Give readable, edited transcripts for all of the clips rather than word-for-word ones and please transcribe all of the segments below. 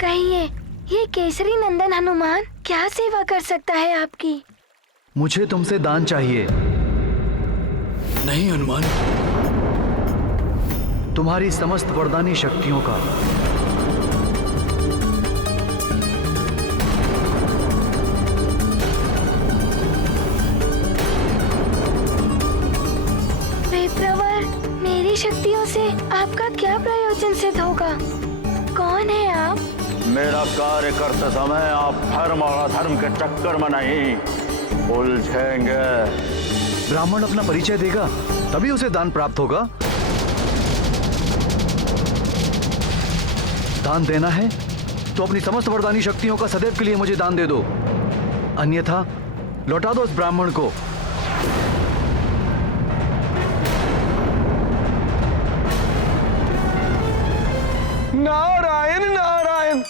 कहिए, ये केसरी नंदन हनुमान क्या सेवा कर सकता है आपकी? मुझे तुमसे दान चाहिए। नहीं हनुमान, तुम्हारी समस्त वरदानी शक्तियों का। विप्रवर, मेरी शक्तियों से आपका क्या प्रयोजन सिद्ध होगा? कौन है आप? मेरा कार्य करते समय आप धर्म और अधर्म के चक्कर में नहीं उलझेंगे। ब्राह्मण अपना परिचय देगा तभी उसे दान प्राप्त होगा। दान देना है तो अपनी समस्त वरदानी शक्तियों का सदैव के लिए मुझे दान दे दो, अन्यथा लौटा दो उस ब्राह्मण को। नारायण नारायण।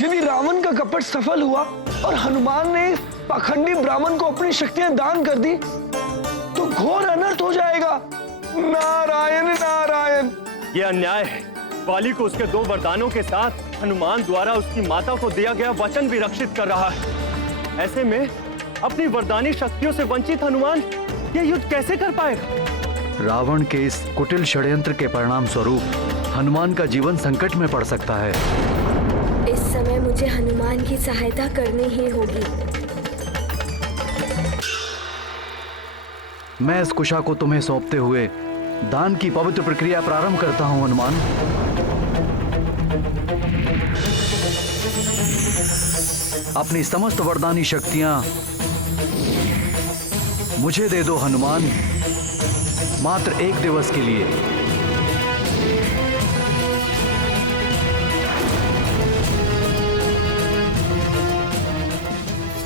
यदि रावण का कपट सफल हुआ और हनुमान ने इस पाखंडी ब्राह्मण को अपनी शक्तियां दान कर दी तो घोर अनर्थ हो जाएगा। नारायण नारायण। यह अन्याय है। वाली को उसके 2 वरदानों के साथ हनुमान द्वारा उसकी माता को दिया गया वचन भी रक्षित कर रहा है। ऐसे में अपनी वरदानी शक्तियों से वंचित हनुमान यह युद्ध कैसे कर पाएगा? रावण के इस कुटिल षड्यंत्र के परिणाम स्वरूप हनुमान का जीवन संकट में पड़ सकता है। इस समय मुझे हनुमान की सहायता करनी ही होगी। मैं इस कुशा को तुम्हें सौंपते हुए दान की पवित्र प्रक्रिया प्रारंभ करता हूं हनुमान। अपनी समस्त वरदानी शक्तियां मुझे दे दो हनुमान, मात्र 1 दिवस के लिए।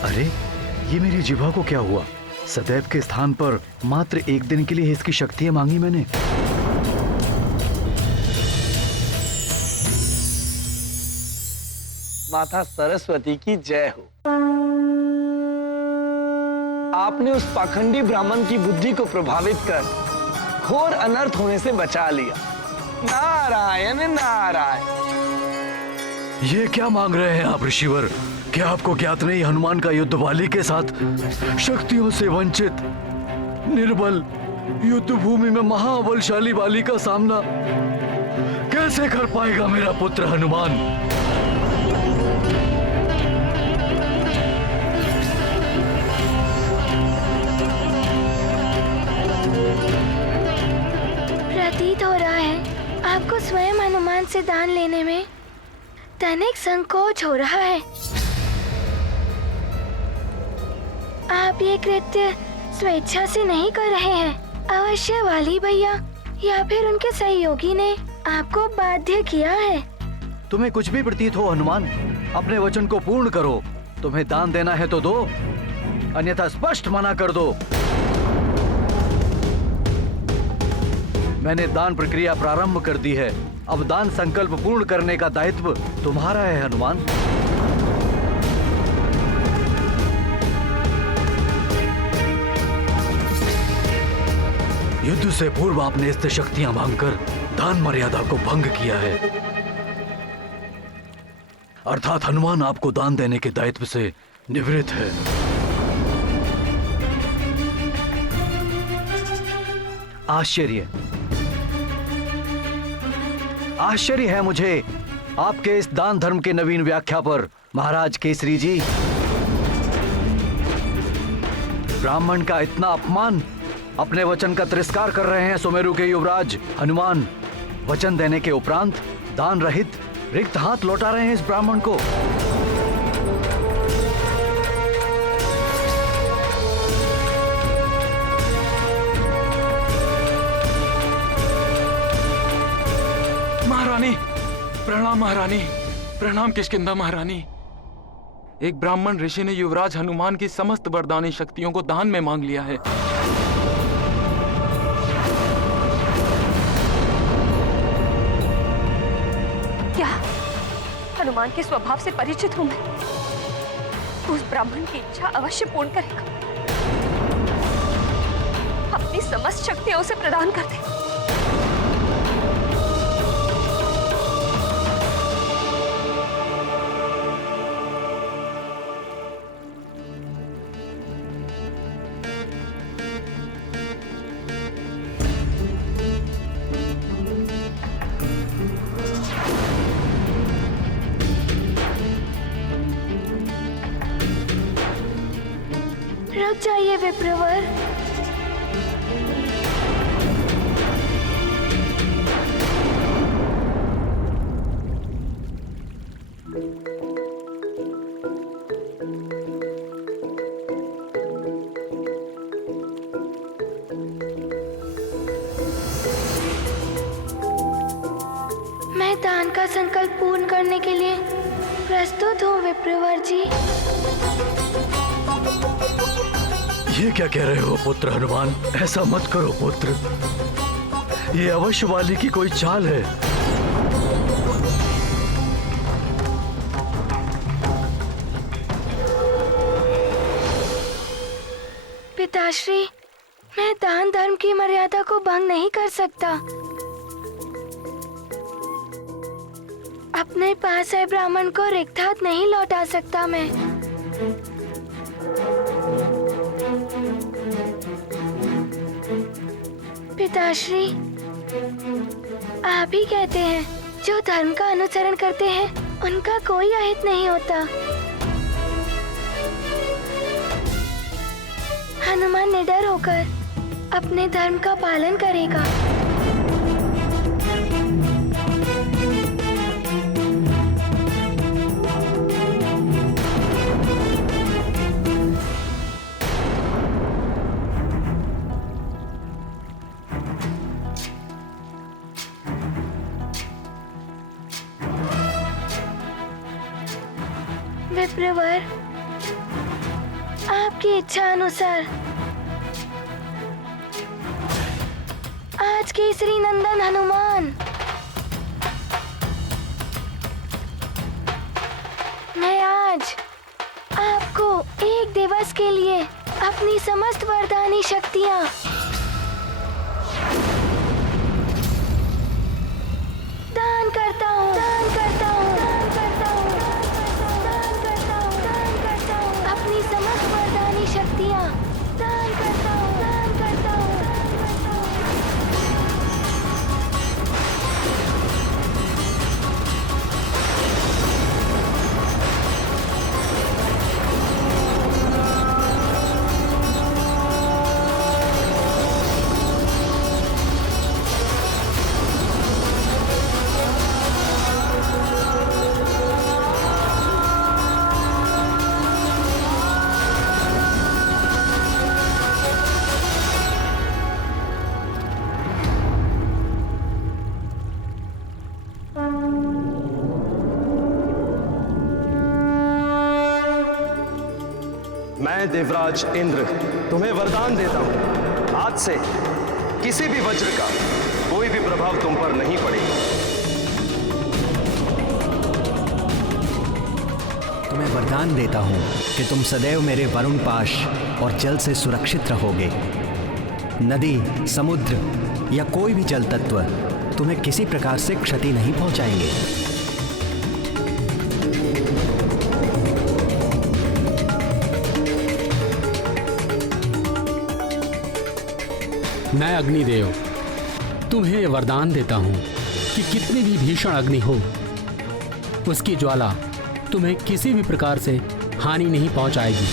अरे, ये मेरी जिह्वा को क्या हुआ? सदैव के स्थान पर मात्र 1 दिन के लिए इसकी शक्तियां मांगी मैंने। माता सरस्वती की जय हो। आपने उस पाखंडी ब्राह्मण की बुद्धि को प्रभावित कर घोर अनर्थ होने से बचा लिया। नारायण नारायण। ये क्या मांग रहे हैं आप ऋषिवर? क्या आपको ज्ञात नहीं हनुमान का युद्ध वाली के साथ शक्तियों से वंचित निर्बल युद्ध भूमि में महाबलशाली वाली का सामना कैसे कर पाएगा मेरा पुत्र हनुमान? प्रतीत हो रहा है आपको स्वयं हनुमान से दान लेने में तनिक संकोच हो रहा है। आप ये कृत्य स्वेच्छा से नहीं कर रहे हैं। अवश्य वाली भैया या फिर उनके सहयोगी ने आपको बाध्य किया है। तुम्हें कुछ भी प्रतीत हो हनुमान, अपने वचन को पूर्ण करो। तुम्हें दान देना है तो दो, अन्यथा स्पष्ट मना कर दो। मैंने दान प्रक्रिया प्रारंभ कर दी है। अब दान संकल्प पूर्ण करने का दायित्व तुम्हारा है हनुमान। युद्ध से पूर्व आपने इससे शक्तियां मांगकर दान मर्यादा को भंग किया है, अर्थात हनुमान आपको दान देने के दायित्व से निवृत्त है। आश्चर्य है मुझे आपके इस दान धर्म के नवीन व्याख्या पर महाराज केसरी जी। ब्राह्मण का इतना अपमान, अपने वचन का तिरस्कार कर रहे हैं सुमेरु के युवराज हनुमान। वचन देने के उपरांत दान रहित रिक्त हाथ लौटा रहे हैं इस ब्राह्मण को। महारानी प्रणाम। महारानी प्रणाम। किष्किंधा महारानी, एक ब्राह्मण ऋषि ने युवराज हनुमान की समस्त वरदानी शक्तियों को दान में मांग लिया है। क्या हनुमान के स्वभाव से परिचित हूं मैं? उस ब्राह्मण की इच्छा अवश्य पूर्ण करेगा। अपनी समस्त शक्तियां उसे प्रदान कर दे। रुक जाइए विप्रवर। मैं दान का संकल्प पूर्ण करने के लिए प्रस्तुत हूँ विप्रवर जी। ये क्या कह रहे हो पुत्र हनुमान? ऐसा मत करो पुत्र, ये अवश्य वाली की कोई चाल है। पिताश्री, मैं दान धर्म की मर्यादा को भंग नहीं कर सकता। अपने पास है ब्राह्मण को रिक्त हाथ नहीं लौटा सकता मैं। पिताश्री, आप ही कहते हैं जो धर्म का अनुसरण करते हैं उनका कोई अहित नहीं होता। हनुमान निडर होकर अपने धर्म का पालन करेगा। विप्रवर, आपकी इच्छा अनुसार आज केसरी नंदन हनुमान मैं आज आपको एक दिवस के लिए अपनी समस्त वरदानी शक्तियाँ दान करता हूँ, दान करता हूँ, दान करता हूँ, दान करता हूँ, दान करता हूँ, अपनी समस्त वरदानी शक्तियाँ दान करता हूँ, दान करता हूँ, दान करता हूँ। मैं देवराज इंद्र तुम्हें वरदान देता हूं, आज से किसी भी वज्र का कोई भी प्रभाव तुम पर नहीं पड़ेगा। तुम्हें वरदान देता हूं कि तुम सदैव मेरे वरुण पाश और जल से सुरक्षित रहोगे। नदी, समुद्र या कोई भी जल तत्व तुम्हें किसी प्रकार से क्षति नहीं पहुंचाएंगे। मैं अग्निदेव तुम्हें वरदान देता हूं कि कितनी भी भीषण अग्नि हो, उसकी ज्वाला तुम्हें किसी भी प्रकार से हानि नहीं पहुंचाएगी।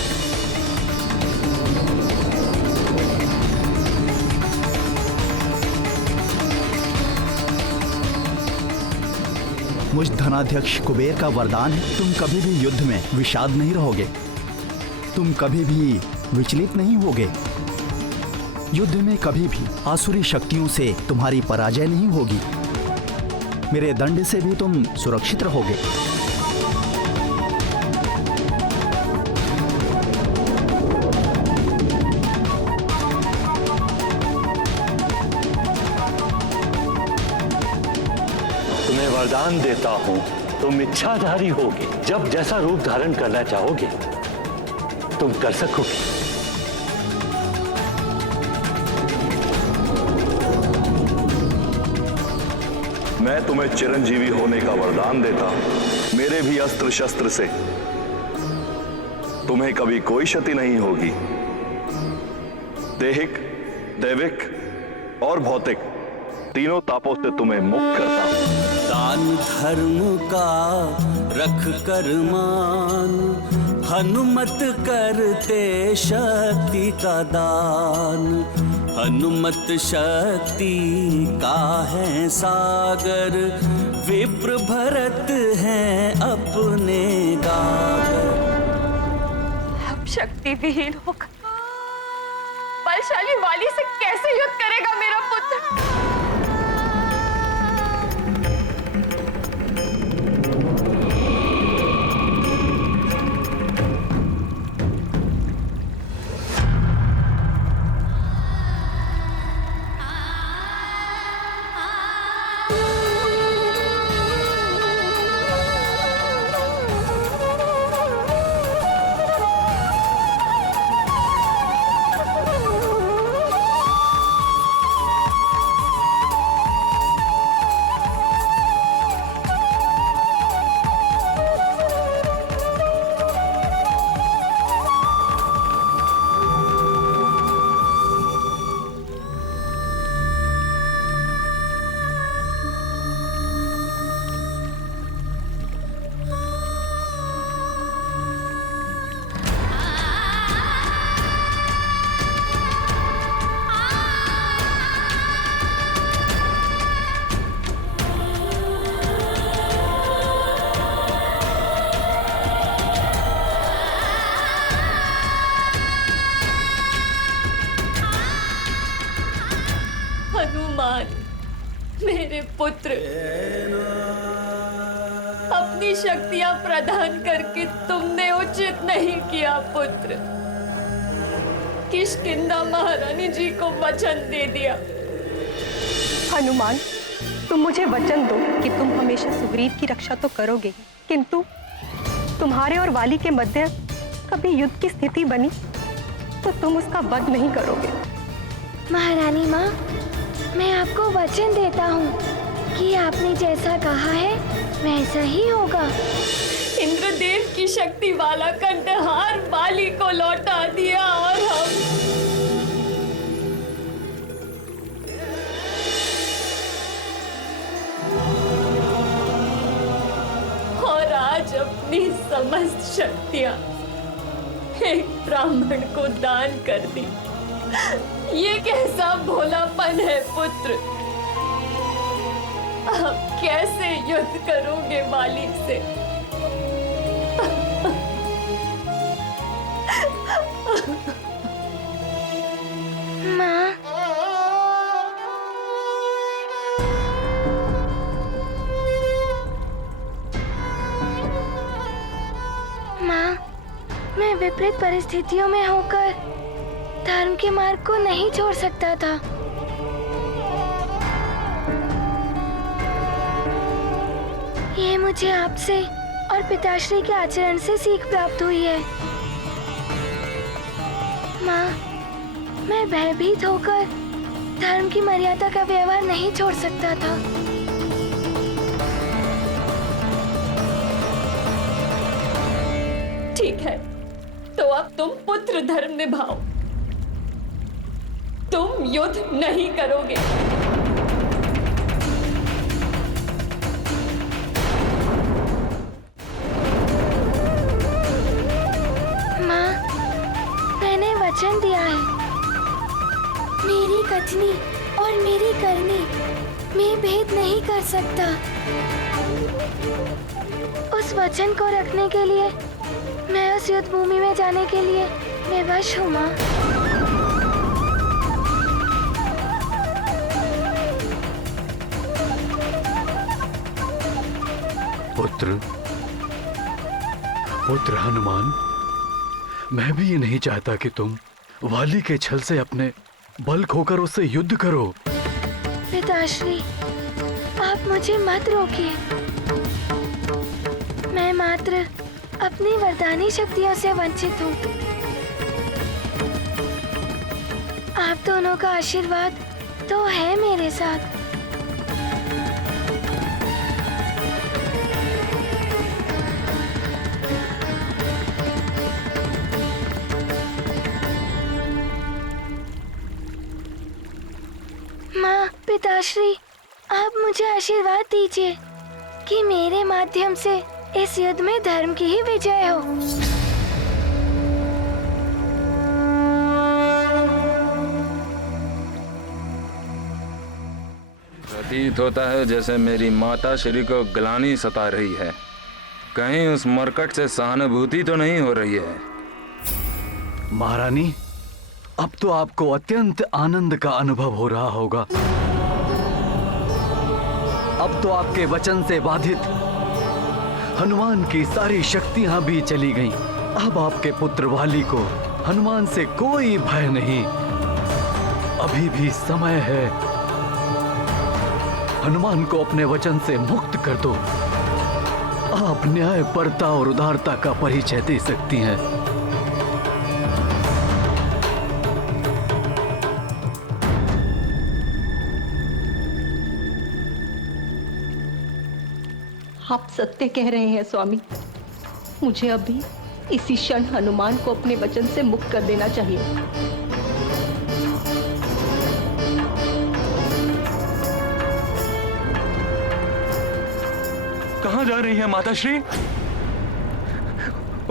मुझ धनाध्यक्ष कुबेर का वरदान है, तुम कभी भी युद्ध में विषाद नहीं रहोगे, तुम कभी भी विचलित नहीं होगे। युद्ध में कभी भी आसुरी शक्तियों से तुम्हारी पराजय नहीं होगी। मेरे दंड से भी तुम सुरक्षित रहोगे। तुम्हें वरदान देता हूं, तुम इच्छाधारी होगे। जब जैसा रूप धारण करना चाहोगे तुम कर सकोगे। मैं तुम्हें चिरंजीवी होने का वरदान देता हूं। मेरे भी अस्त्र शस्त्र से तुम्हें कभी कोई क्षति नहीं होगी। दैहिक, दैविक और भौतिक तीनों तापों से तुम्हें मुक्त करता हूं। दान धर्म का रख कर मान, हनुमत करते शक्ति का दान। हनुमत शक्ति का है सागर, विप्र भरत हैं अपने गागर। अब शक्ति विहीन होकर बलशाली वाली से कैसे युद्ध करेगा मेरा पुत्र? हनुमान, मेरे पुत्र, अपनी शक्तियां प्रदान करके तुमने उचित नहीं किया पुत्र। किष्किंधा महारानी जी को वचन दे दिया। हनुमान, तुम मुझे वचन दो कि तुम हमेशा सुग्रीव की रक्षा तो करोगे ही, किंतु तुम्हारे और वाली के मध्य कभी युद्ध की स्थिति बनी तो तुम उसका वध नहीं करोगे। महारानी माँ, मैं आपको वचन देता हूँ कि आपने जैसा कहा है वैसा ही होगा। इंद्रदेव की शक्ति वाला कंठहार वाली को लौटा दिया और आज अपनी समस्त शक्तियां एक ब्राह्मण को दान कर दी। ये कैसा भोलापन है पुत्र। आप कैसे युद्ध करोगे वाली से? माँ, मैं विपरीत परिस्थितियों में होकर धर्म के मार्ग को नहीं छोड़ सकता था। ये मुझे आपसे और पिताश्री के आचरण से सीख प्राप्त हुई है। माँ, मैं भयभीत होकर धर्म की मर्यादा का व्यवहार नहीं छोड़ सकता था। ठीक है, तो अब तुम पुत्र धर्म निभाओ। तुम युद्ध नहीं करोगे। माँ, मैंने वचन दिया है। मेरी कथनी और मेरी करनी में भेद नहीं कर सकता। उस वचन को रखने के लिए मैं उस युद्ध भूमि में जाने के लिए विवश हूँ माँ। पुत्र हनुमान, मैं भी ये नहीं चाहता कि तुम वाली के छल से अपने बल खोकर उससे युद्ध करो। पिताश्री, आप मुझे मत रोकिए। मैं मात्र अपनी वरदानी शक्तियों से वंचित हूँ। आप दोनों का आशीर्वाद तो है मेरे साथ। माँ, पिताश्री, आप मुझे आशीर्वाद दीजिए कि मेरे माध्यम से इस युद्ध में धर्म की ही विजय हो। प्रतीत होता है जैसे मेरी माता श्री को ग्लानि सता रही है। कहीं उस मरकट से सहानुभूति तो नहीं हो रही है? महारानी, अब तो आपको अत्यंत आनंद का अनुभव हो रहा होगा। अब तो आपके वचन से बाधित हनुमान की सारी शक्तियां भी चली गईं। अब आपके पुत्र वाली को हनुमान से कोई भय नहीं। अभी भी समय है। हनुमान को अपने वचन से मुक्त कर दो। आप न्यायपरता और उदारता का परिचय दे सकती हैं। आप सत्य कह रहे हैं स्वामी। मुझे अभी इसी क्षण हनुमान को अपने वचन से मुक्त कर देना चाहिए। कहाँ जा रही है माताश्री?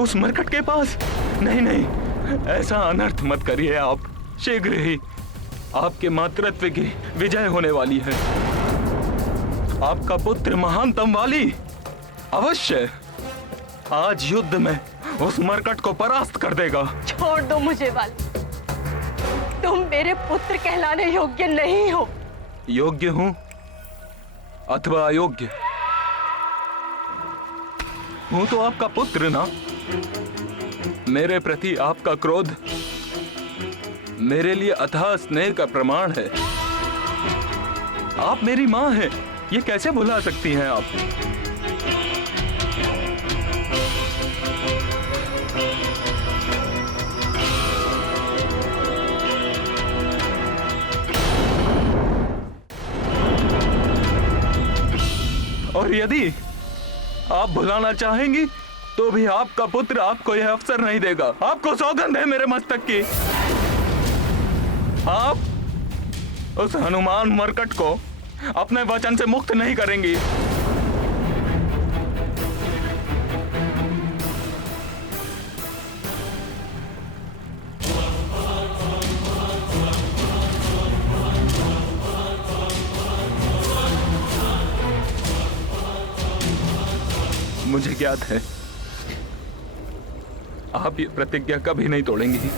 उस मरकट के पास? नहीं नहीं, ऐसा अनर्थ मत करिए आप। शीघ्र ही आपके मातृत्व की विजय होने वाली है। आपका पुत्र महानतम वाली अवश्य आज युद्ध में उस मरकट को परास्त कर देगा। छोड़ दो मुझे वाली। तुम मेरे पुत्र कहलाने योग्य नहीं हो। योग्य हूं अथवा अयोग्य हूं तो आपका पुत्र ना। मेरे प्रति आपका क्रोध मेरे लिए अथाह स्नेह का प्रमाण है। आप मेरी मां हैं, ये कैसे भुला सकती हैं आप? और यदि आप भुलाना चाहेंगी तो भी आपका पुत्र आपको यह अवसर नहीं देगा। आपको सौगंध है मेरे मस्तक की। आप उस हनुमान मरकट को अपने वचन से मुक्त नहीं करेंगी। मुझे ज्ञात है आप ये प्रतिज्ञा कभी नहीं तोड़ेंगी।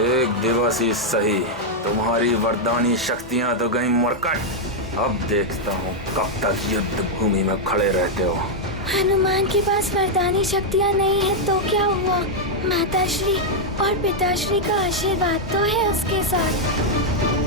एक दिवस ही सही, तुम्हारी वरदानी शक्तियां तो गई मरकट। अब देखता हूँ कब तक युद्ध भूमि में खड़े रहते हो। हनुमान के पास वरदानी शक्तियाँ नहीं है तो क्या हुआ? माताश्री और पिताश्री का आशीर्वाद तो है उसके साथ।